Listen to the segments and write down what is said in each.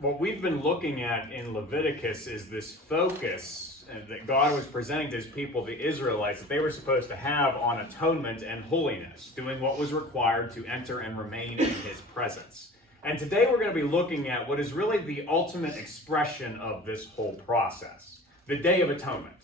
what we've been looking at in Leviticus is this focus that God was presenting to his people, the Israelites, that they were supposed to have on atonement and holiness, doing what was required to enter and remain in his presence. And today we're going to be looking at what is really the ultimate expression of this whole process, the Day of Atonement.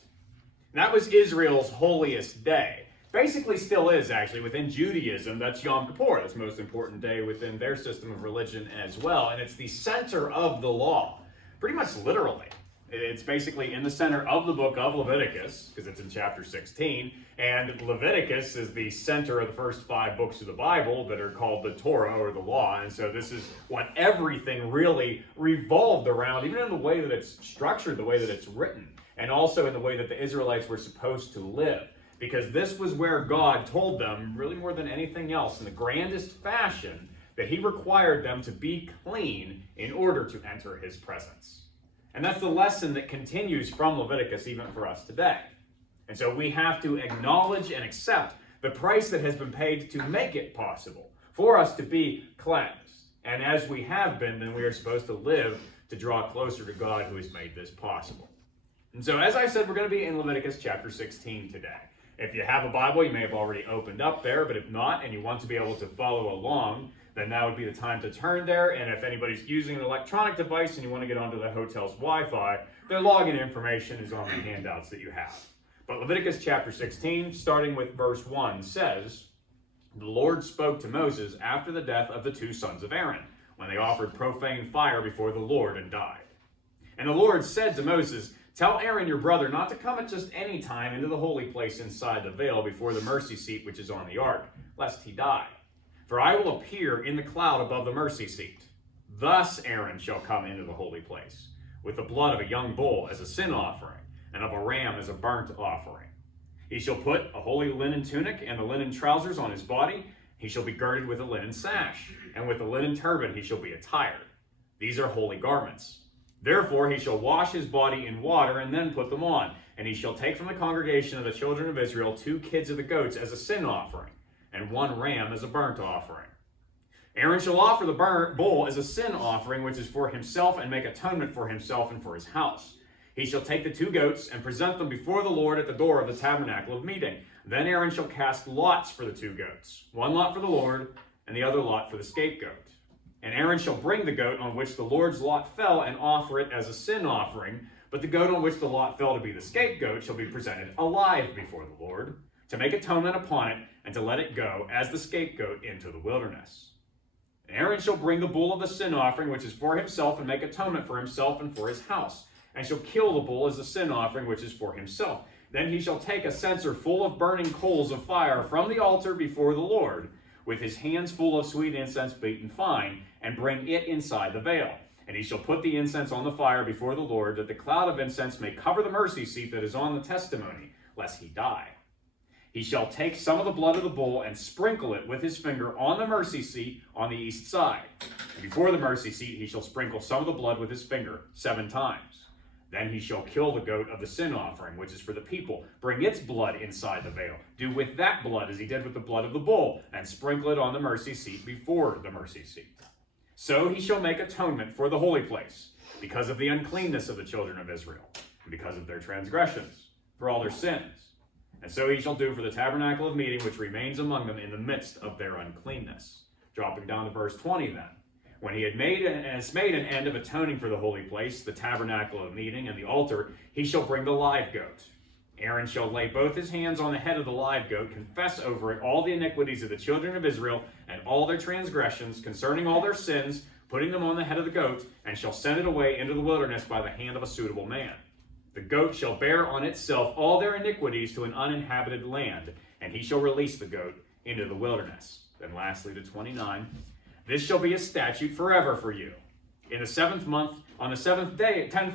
And that was Israel's holiest day. Basically still is, actually, within Judaism. That's Yom Kippur. That's the most important day within their system of religion as well. And it's the center of the law, pretty much literally. It's basically in the center of the book of Leviticus, because it's in chapter 16. And Leviticus is the center of the first 5 books of the Bible that are called the Torah, or the law. And so this is what everything really revolved around, even in the way that it's structured, the way that it's written, and also in the way that the Israelites were supposed to live. Because this was where God told them, really more than anything else, in the grandest fashion, that he required them to be clean in order to enter his presence. And that's the lesson that continues from Leviticus even for us today. And so we have to acknowledge and accept the price that has been paid to make it possible for us to be cleansed. And as we have been, then we are supposed to live to draw closer to God who has made this possible. And so as I said, we're going to be in Leviticus chapter 16 today. If you have a Bible, you may have already opened up there, but if not, and you want to be able to follow along, then that would be the time to turn there. And if anybody's using an electronic device and you want to get onto the hotel's Wi-Fi, their login information is on the handouts that you have. But Leviticus chapter 16, starting with verse 1, says, "The Lord spoke to Moses after the death of the 2 sons of Aaron, when they offered profane fire before the Lord and died. And the Lord said to Moses, 'Tell Aaron your brother not to come at just any time into the holy place inside the veil before the mercy seat which is on the ark, lest he die. For I will appear in the cloud above the mercy seat. Thus Aaron shall come into the holy place, with the blood of a young bull as a sin offering, and of a ram as a burnt offering. He shall put a holy linen tunic and the linen trousers on his body. He shall be girded with a linen sash, and with a linen turban he shall be attired. These are holy garments. Therefore he shall wash his body in water and then put them on. And he shall take from the congregation of the children of Israel 2 kids of the goats as a sin offering, and 1 ram as a burnt offering. Aaron shall offer the burnt bull as a sin offering, which is for himself, and make atonement for himself and for his house. He shall take the 2 goats and present them before the Lord at the door of the tabernacle of meeting. Then Aaron shall cast lots for the 2 goats, 1 lot for the Lord, and the other lot for the scapegoat. And Aaron shall bring the goat on which the Lord's lot fell and offer it as a sin offering, but the goat on which the lot fell to be the scapegoat shall be presented alive before the Lord, to make atonement upon it, and to let it go as the scapegoat into the wilderness. And Aaron shall bring the bull of the sin offering, which is for himself, and make atonement for himself and for his house, and shall kill the bull as a sin offering, which is for himself. Then he shall take a censer full of burning coals of fire from the altar before the Lord, with his hands full of sweet incense beaten fine, and bring it inside the veil. And he shall put the incense on the fire before the Lord, that the cloud of incense may cover the mercy seat that is on the testimony, lest he die. He shall take some of the blood of the bull and sprinkle it with his finger on the mercy seat on the east side. And before the mercy seat he shall sprinkle some of the blood with his finger 7 times. Then he shall kill the goat of the sin offering, which is for the people. Bring its blood inside the veil. Do with that blood as he did with the blood of the bull, and sprinkle it on the mercy seat before the mercy seat. So he shall make atonement for the holy place, because of the uncleanness of the children of Israel, and because of their transgressions, for all their sins. And so he shall do for the tabernacle of meeting, which remains among them in the midst of their uncleanness. Dropping down to verse 20 then. When he has made an end of atoning for the holy place, the tabernacle of meeting, and the altar, he shall bring the live goat. Aaron shall lay both his hands on the head of the live goat, confess over it all the iniquities of the children of Israel, and all their transgressions, concerning all their sins, putting them on the head of the goat, and shall send it away into the wilderness by the hand of a suitable man. The goat shall bear on itself all their iniquities to an uninhabited land, and he shall release the goat into the wilderness. Then lastly to 29, this shall be a statute forever for you. In the 7th month, on the 10th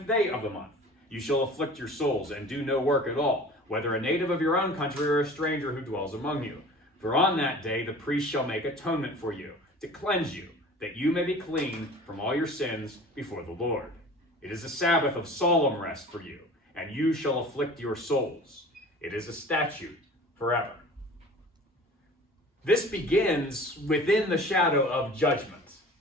day of the month, you shall afflict your souls and do no work at all, whether a native of your own country or a stranger who dwells among you. For on that day the priest shall make atonement for you, to cleanse you, that you may be clean from all your sins before the Lord. It is a Sabbath of solemn rest for you, and you shall afflict your souls. It is a statute forever. This begins within the shadow of judgment.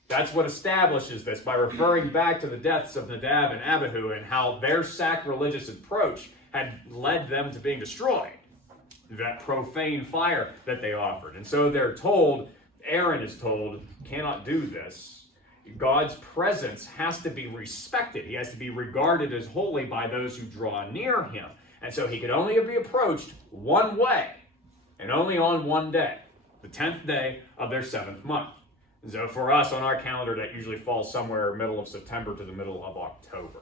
That's what establishes this, by referring back to the deaths of Nadab and Abihu and how their sacrilegious approach had led them to being destroyed. That profane fire that they offered. And so they're told, Aaron is told, cannot do this. God's presence has to be respected. He has to be regarded as holy by those who draw near him. And so he could only be approached one way, and only on one day, the 10th day of their 7th month. So for us on our calendar, that usually falls somewhere middle of September to the middle of October.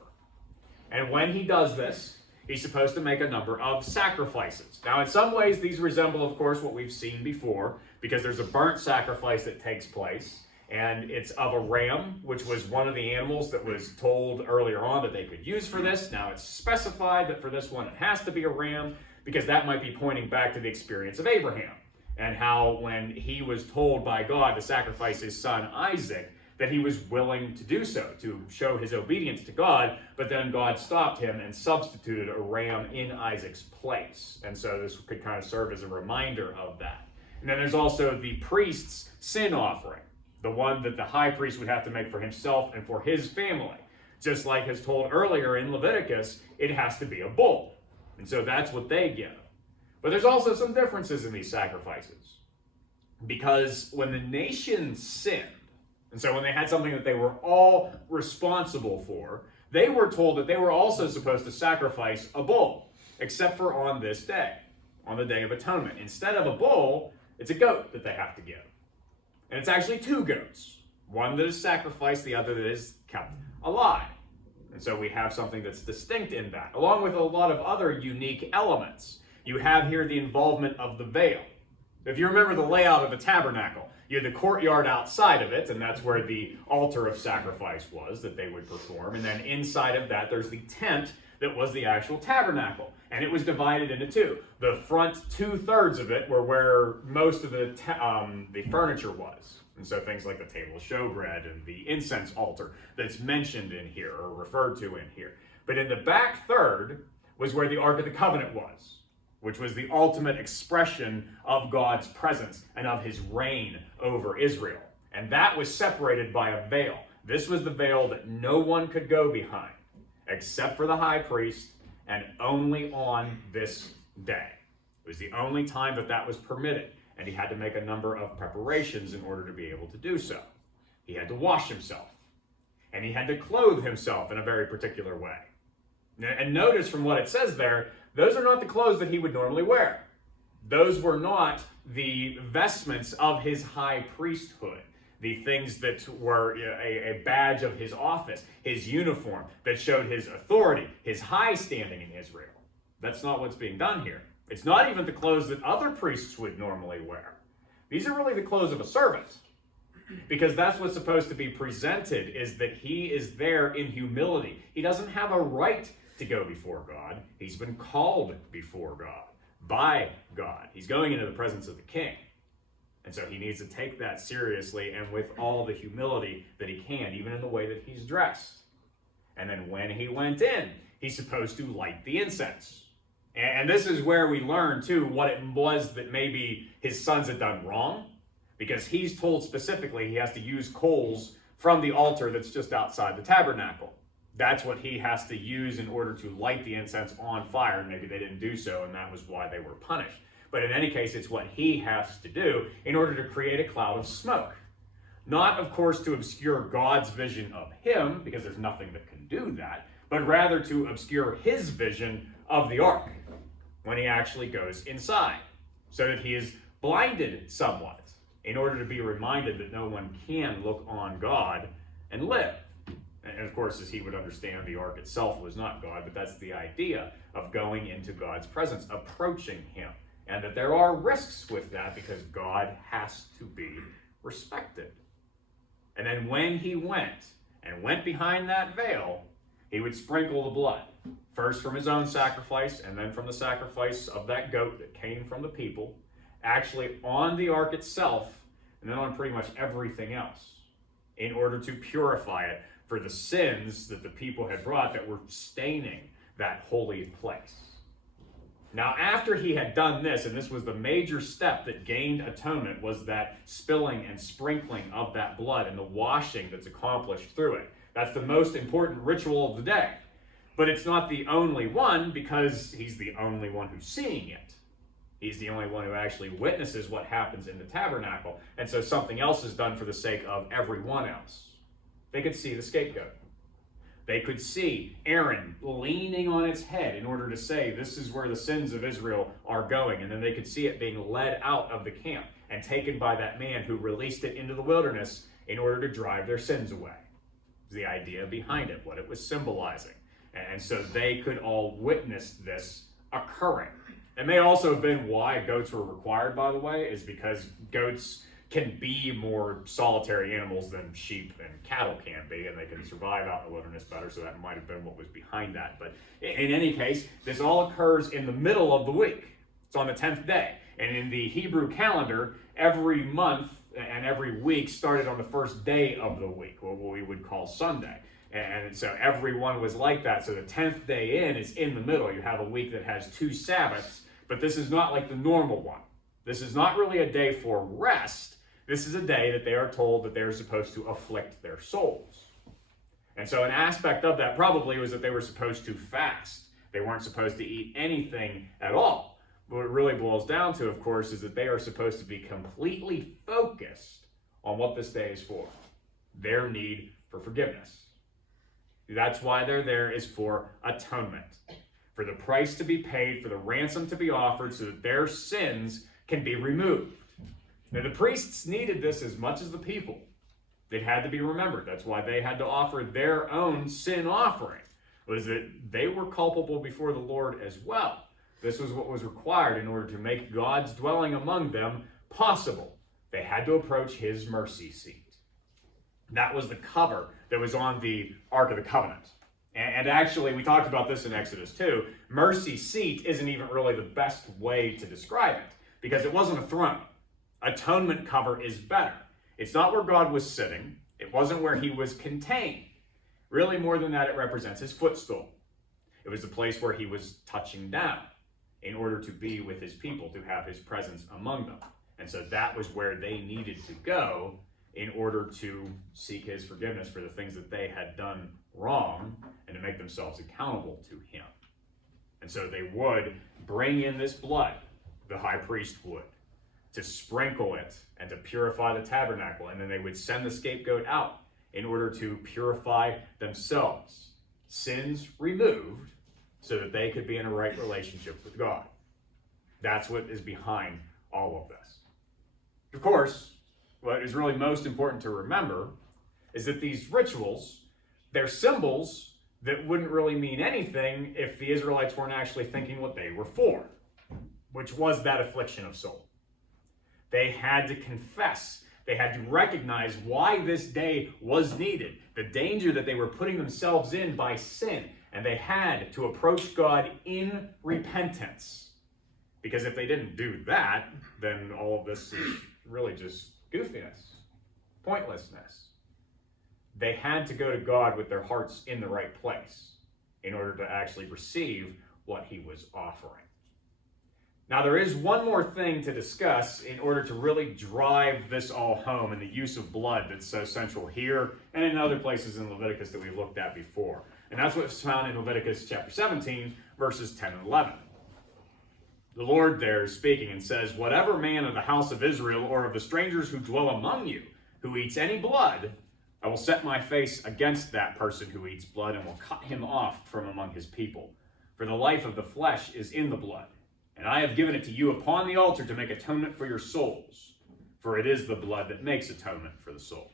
And when he does this, he's supposed to make a number of sacrifices. Now, in some ways, these resemble, of course, what we've seen before, because there's a burnt sacrifice that takes place, and it's of a ram, which was one of the animals that was told earlier on that they could use for this. Now, it's specified that for this one, it has to be a ram, because that might be pointing back to the experience of Abraham, and how when he was told by God to sacrifice his son Isaac, that he was willing to do so, to show his obedience to God, but then God stopped him and substituted a ram in Isaac's place. And so this could kind of serve as a reminder of that. And then there's also the priest's sin offering, the one that the high priest would have to make for himself and for his family. Just like as told earlier in Leviticus, it has to be a bull. And so that's what they give. But there's also some differences in these sacrifices. Because when the nation sinned, and so when they had something that they were all responsible for, they were told that they were also supposed to sacrifice a bull, except for on this day, on the Day of Atonement. Instead of a bull, it's a goat that they have to give. And it's actually 2 goats. One that is sacrificed, the other that is kept alive. And so we have something that's distinct in that, along with a lot of other unique elements. You have here the involvement of the veil. If you remember the layout of the tabernacle, you had the courtyard outside of it, and that's where the altar of sacrifice was that they would perform. And then inside of that, there's the tent that was the actual tabernacle. And it was divided into 2. The front 2/3 of it were where most of the furniture was. And so things like the table of showbread and the incense altar that's mentioned in here or referred to in here. But in the back third was where the Ark of the Covenant was, which was the ultimate expression of God's presence and of his reign over Israel. And that was separated by a veil. This was the veil that no one could go behind, except for the high priest, and only on this day. It was the only time that that was permitted, and he had to make a number of preparations in order to be able to do so. He had to wash himself, and he had to clothe himself in a very particular way. And notice from what it says there, those are not the clothes that he would normally wear. Those were not the vestments of his high priesthood, the things that were a badge of his office, his uniform that showed his authority, his high standing in Israel. That's not what's being done here. It's not even the clothes that other priests would normally wear. These are really the clothes of a servant, because that's what's supposed to be presented, is that he is there in humility. He doesn't have a right to go before God. He's been called before God, by God. He's going into the presence of the king. And so he needs to take that seriously and with all the humility that he can, even in the way that he's dressed. And then when he went in, he's supposed to light the incense. And this is where we learn, too, what it was that maybe his sons had done wrong, because he's told specifically he has to use coals from the altar that's just outside the tabernacle. That's what he has to use in order to light the incense on fire. And maybe they didn't do so, and that was why they were punished. But in any case, it's what he has to do in order to create a cloud of smoke. Not, of course, to obscure God's vision of him, because there's nothing that can do that, but rather to obscure his vision of the ark when he actually goes inside, so that he is blinded somewhat in order to be reminded that no one can look on God and live. And of course, as he would understand, the ark itself was not God, but that's the idea of going into God's presence, approaching him. And that there are risks with that because God has to be respected. And then when he went behind that veil, he would sprinkle the blood, first from his own sacrifice and then from the sacrifice of that goat that came from the people, actually on the ark itself, and then on pretty much everything else, in order to purify it for the sins that the people had brought that were staining that holy place. Now, after he had done this, and this was the major step that gained atonement, was that spilling and sprinkling of that blood and the washing that's accomplished through it. That's the most important ritual of the day. But it's not the only one, because he's the only one who's seeing it. He's the only one who actually witnesses what happens in the tabernacle. And so something else is done for the sake of everyone else. They could see the scapegoat. They could see Aaron leaning on its head in order to say, this is where the sins of Israel are going. And then they could see it being led out of the camp and taken by that man who released it into the wilderness in order to drive their sins away. The idea behind it, what it was symbolizing. And so they could all witness this occurring. It may also have been why goats were required, by the way, is because goats can be more solitary animals than sheep and cattle can be, and they can survive out in the wilderness better, so that might have been what was behind that. But in any case, this all occurs in the middle of the week. It's on the 10th day. And in the Hebrew calendar, every month and every week started on the first day of the week, what we would call Sunday. And so everyone was like that. So the 10th day in is in the middle. You have a week that has 2 Sabbaths, but this is not like the normal one. This is not really a day for rest. This is a day that they are told that they're supposed to afflict their souls. And so an aspect of that probably was that they were supposed to fast. They weren't supposed to eat anything at all. What it really boils down to, of course, is that they are supposed to be completely focused on what this day is for. Their need for forgiveness. That's why they're there, is for atonement. For the price to be paid, for the ransom to be offered, so that their sins can be removed. Now, the priests needed this as much as the people. It had to be remembered. That's why they had to offer their own sin offering, was that they were culpable before the Lord as well. This was what was required in order to make God's dwelling among them possible. They had to approach his mercy seat. That was the cover that was on the Ark of the Covenant. And actually, we talked about this in Exodus 2. Mercy seat isn't even really the best way to describe it, because it wasn't a throne. Atonement cover is better. It's not where God was sitting. It wasn't where he was contained. Really, more than that, it represents his footstool. It was the place where he was touching down in order to be with his people, to have his presence among them. And so that was where they needed to go in order to seek his forgiveness for the things that they had done wrong and to make themselves accountable to him. And so they would bring in this blood, the high priest would, to sprinkle it and to purify the tabernacle. And then they would send the scapegoat out in order to purify themselves. Sins removed so that they could be in a right relationship with God. That's what is behind all of this. Of course, what is really most important to remember is that these rituals, they're symbols that wouldn't really mean anything if the Israelites weren't actually thinking what they were for, which was that affliction of soul. They had to confess. They had to recognize why this day was needed, the danger that they were putting themselves in by sin, and they had to approach God in repentance. Because if they didn't do that, then all of this is really just goofiness, pointlessness. They had to go to God with their hearts in the right place in order to actually receive what he was offering. Now, there is one more thing to discuss in order to really drive this all home, and the use of blood that's so central here and in other places in Leviticus that we've looked at before. And that's what's found in Leviticus chapter 17, verses 10 and 11. The Lord there is speaking and says, "Whatever man of the house of Israel or of the strangers who dwell among you who eats any blood, I will set my face against that person who eats blood and will cut him off from among his people. For the life of the flesh is in the blood. And I have given it to you upon the altar to make atonement for your souls. For it is the blood that makes atonement for the soul."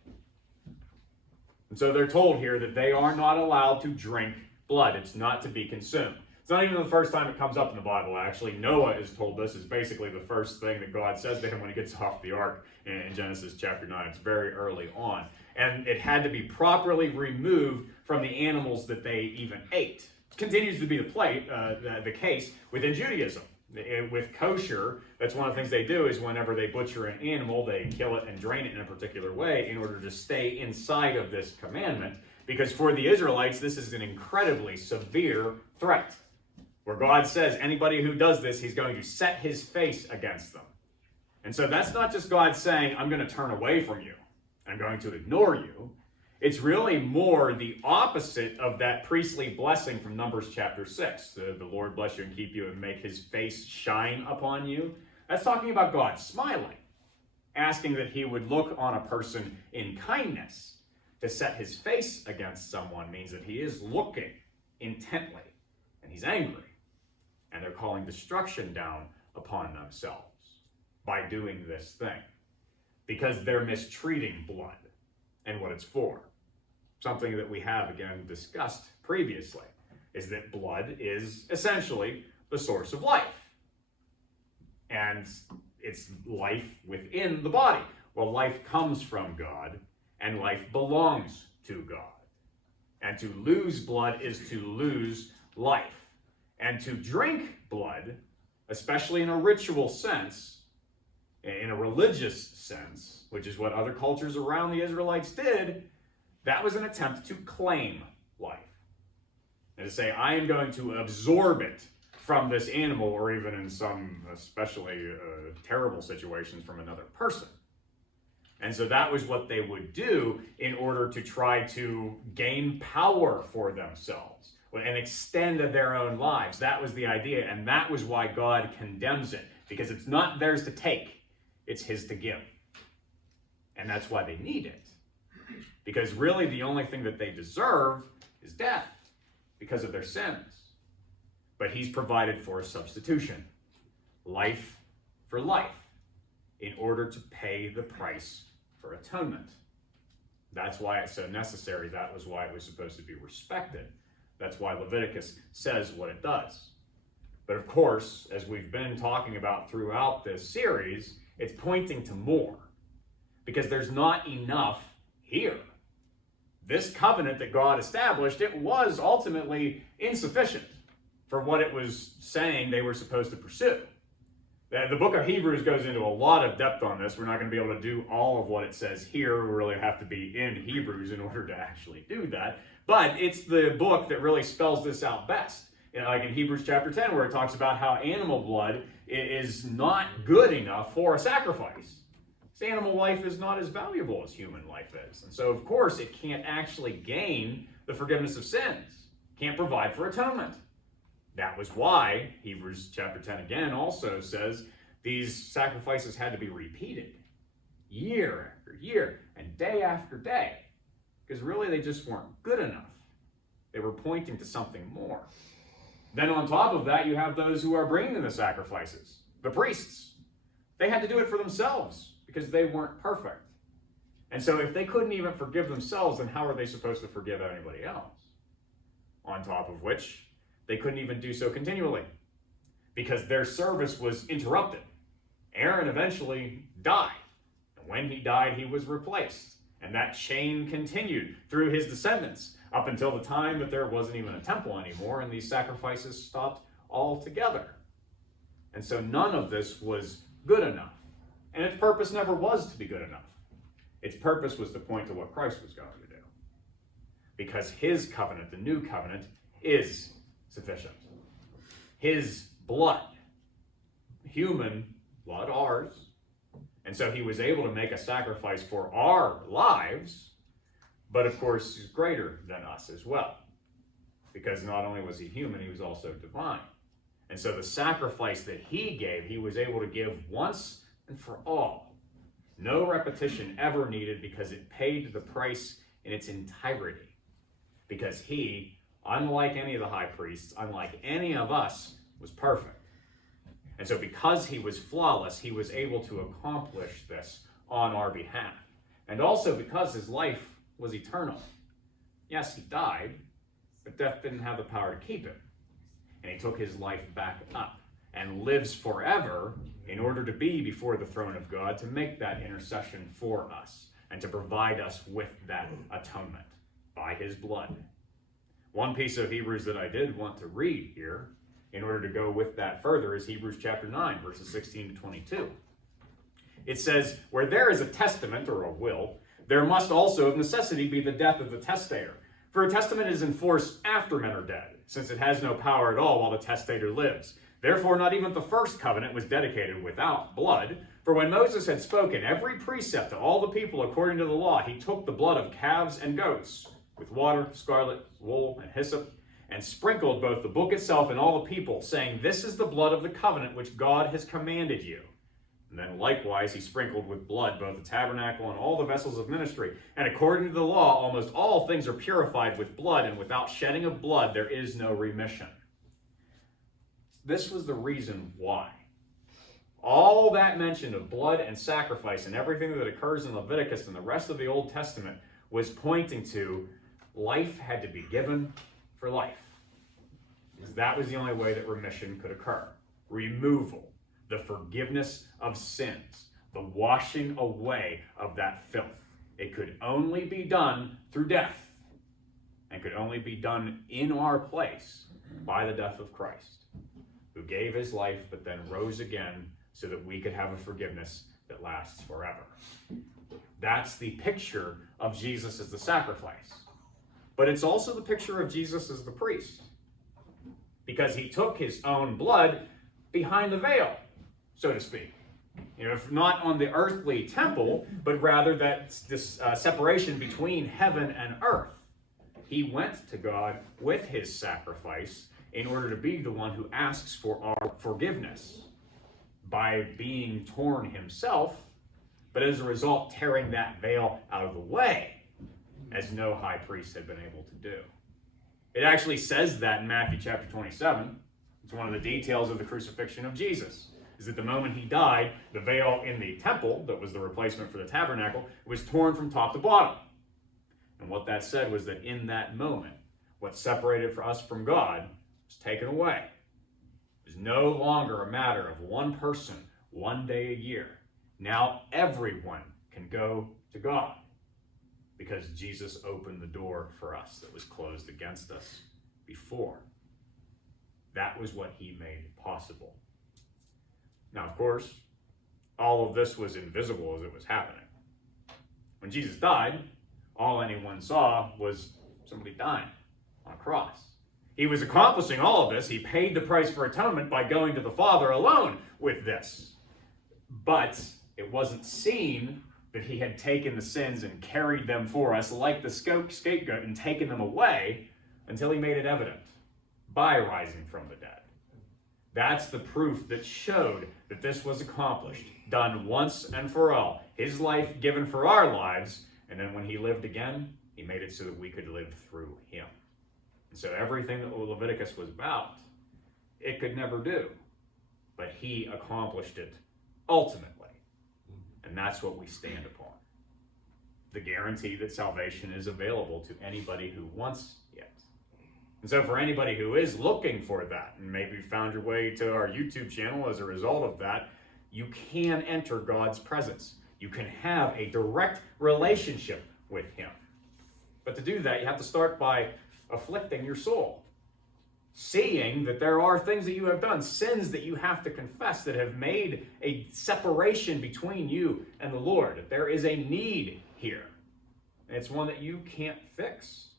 And so they're told here that they are not allowed to drink blood. It's not to be consumed. It's not even the first time it comes up in the Bible, actually. Noah is told this is basically the first thing that God says to him when he gets off the ark in Genesis chapter 9. It's very early on. And it had to be properly removed from the animals that they even ate. It continues to be the case within Judaism. With kosher, that's one of the things they do is whenever they butcher an animal, they kill it and drain it in a particular way in order to stay inside of this commandment. Because for the Israelites, this is an incredibly severe threat. where God says anybody who does this, he's going to set his face against them. And so that's not just God saying, I'm going to turn away from you. I'm going to ignore you. It's really more the opposite of that priestly blessing from Numbers chapter 6. The Lord bless you and keep you and make his face shine upon you. That's talking about God smiling, asking that he would look on a person in kindness. To set his face against someone means that he is looking intently, and he's angry. And they're calling destruction down upon themselves by doing this thing, because they're mistreating blood and what it's for. Something that we have, again, discussed previously, is that blood is essentially the source of life. And it's life within the body. Well, life comes from God, and life belongs to God. And to lose blood is to lose life. And to drink blood, especially in a ritual sense, in a religious sense, which is what other cultures around the Israelites did, that was an attempt to claim life. And to say, I am going to absorb it from this animal, or even in some especially terrible situations from another person. And so that was what they would do in order to try to gain power for themselves and extend their own lives. That was the idea, and that was why God condemns it, because it's not theirs to take, it's his to give. And that's why they need it. Because really the only thing that they deserve is death because of their sins. But he's provided for a substitution, life for life, in order to pay the price for atonement. That's why it's so necessary. That was why it was supposed to be respected. That's why Leviticus says what it does. But of course, as we've been talking about throughout this series, it's pointing to more, because there's not enough here. This covenant that God established, it was ultimately insufficient for what it was saying they were supposed to pursue. The book of Hebrews goes into a lot of depth on this. We're not going to be able to do all of what it says here. We really have to be in Hebrews in order to actually do that. But it's the book that really spells this out best. Like in Hebrews chapter 10, where it talks about how animal blood is not good enough for a sacrifice. Animal life is not as valuable as human life is. And so, of course, it can't actually gain the forgiveness of sins. Can't provide for atonement. That was why Hebrews chapter 10 again also says these sacrifices had to be repeated year after year and day after day. Because really they just weren't good enough. They were pointing to something more. Then on top of that, you have those who are bringing the sacrifices, the priests. They had to do it for themselves, because they weren't perfect. And so if they couldn't even forgive themselves, then how are they supposed to forgive anybody else? On top of which, they couldn't even do so continually, because their service was interrupted. Aaron eventually died. And when he died, he was replaced. And that chain continued through his descendants up until the time that there wasn't even a temple anymore, and these sacrifices stopped altogether. And so none of this was good enough. And its purpose never was to be good enough. Its purpose was to point to what Christ was going to do. Because his covenant, the new covenant, is sufficient. His blood, human blood, ours. And so he was able to make a sacrifice for our lives, but of course he's greater than us as well. Because not only was he human, he was also divine. And so the sacrifice that he gave, he was able to give once and for all. No repetition ever needed, because it paid the price in its entirety. Because he, unlike any of the high priests, unlike any of us, was perfect. And so because he was flawless, he was able to accomplish this on our behalf. And also because his life was eternal. Yes, he died, but death didn't have the power to keep him. And he took his life back up and lives forever in order to be before the throne of God, to make that intercession for us and to provide us with that atonement by his blood. One piece of Hebrews that I did want to read here in order to go with that further is Hebrews chapter 9, verses 16 to 22. It says, where there is a testament or a will, there must also of necessity be the death of the testator. For a testament is in force after men are dead, since it has no power at all while the testator lives. Therefore, not even the first covenant was dedicated without blood. For when Moses had spoken every precept to all the people according to the law, he took the blood of calves and goats, with water, scarlet, wool, and hyssop, and sprinkled both the book itself and all the people, saying, "This is the blood of the covenant which God has commanded you." And then likewise he sprinkled with blood both the tabernacle and all the vessels of ministry. And according to the law, almost all things are purified with blood, and without shedding of blood there is no remission. This was the reason why. All that mention of blood and sacrifice and everything that occurs in Leviticus and the rest of the Old Testament was pointing to life had to be given for life. Because that was the only way that remission could occur. Removal. The forgiveness of sins, the washing away of that filth. It could only be done through death, and could only be done in our place by the death of Christ, who gave his life but then rose again so that we could have a forgiveness that lasts forever. That's the picture of Jesus as the sacrifice. But it's also the picture of Jesus as the priest, because he took his own blood behind the veil, so to speak. If not on the earthly temple, but rather that this separation between heaven and earth. He went to God with his sacrifice in order to be the one who asks for our forgiveness by being torn himself, but as a result tearing that veil out of the way, as no high priest had been able to do. It actually says that in Matthew chapter 27. It's one of the details of the crucifixion of Jesus. Is that the moment he died, the veil in the temple, that was the replacement for the tabernacle, was torn from top to bottom. And what that said was that in that moment, what separated us from God was taken away. It was no longer a matter of one person, one day a year. Now everyone can go to God, because Jesus opened the door for us that was closed against us before. That was what he made possible. Now, of course, all of this was invisible as it was happening. When Jesus died, all anyone saw was somebody dying on a cross. He was accomplishing all of this. He paid the price for atonement by going to the Father alone with this. But it wasn't seen that he had taken the sins and carried them for us like the scapegoat and taken them away until he made it evident by rising from the dead. That's the proof that showed that this was accomplished, done once and for all. His life given for our lives, and then when he lived again, he made it so that we could live through him. And so everything that Leviticus was about, it could never do. But he accomplished it ultimately. And that's what we stand upon. The guarantee that salvation is available to anybody who wants it. And so for anybody who is looking for that, and maybe found your way to our YouTube channel as a result of that, you can enter God's presence. You can have a direct relationship with him. But to do that, you have to start by afflicting your soul. Seeing that there are things that you have done, sins that you have to confess that have made a separation between you and the Lord. That there is a need here. And it's one that you can't fix.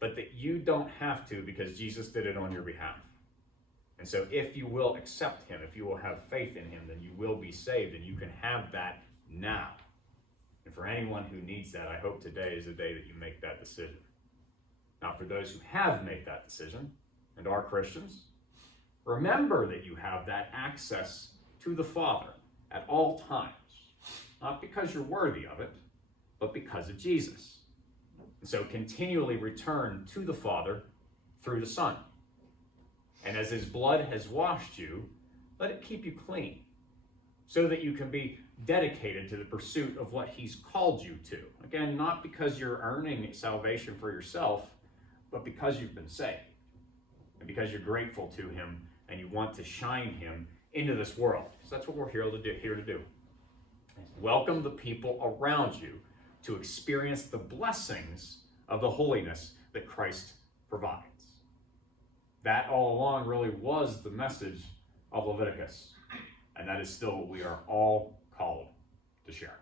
But that you don't have to, because Jesus did it on your behalf. And so if you will accept him, if you will have faith in him, then you will be saved, and you can have that now. And for anyone who needs that, I hope today is the day that you make that decision. Now, for those who have made that decision and are Christians, remember that you have that access to the Father at all times. Not because you're worthy of it, but because of Jesus. And so continually return to the Father through the Son. And as his blood has washed you, let it keep you clean, so that you can be dedicated to the pursuit of what he's called you to. Again, not because you're earning salvation for yourself, but because you've been saved. And because you're grateful to him and you want to shine him into this world. So that's what we're here to do. Welcome the people around you to experience the blessings of the holiness that Christ provides. That all along really was the message of Leviticus. And that is still what we are all called to share.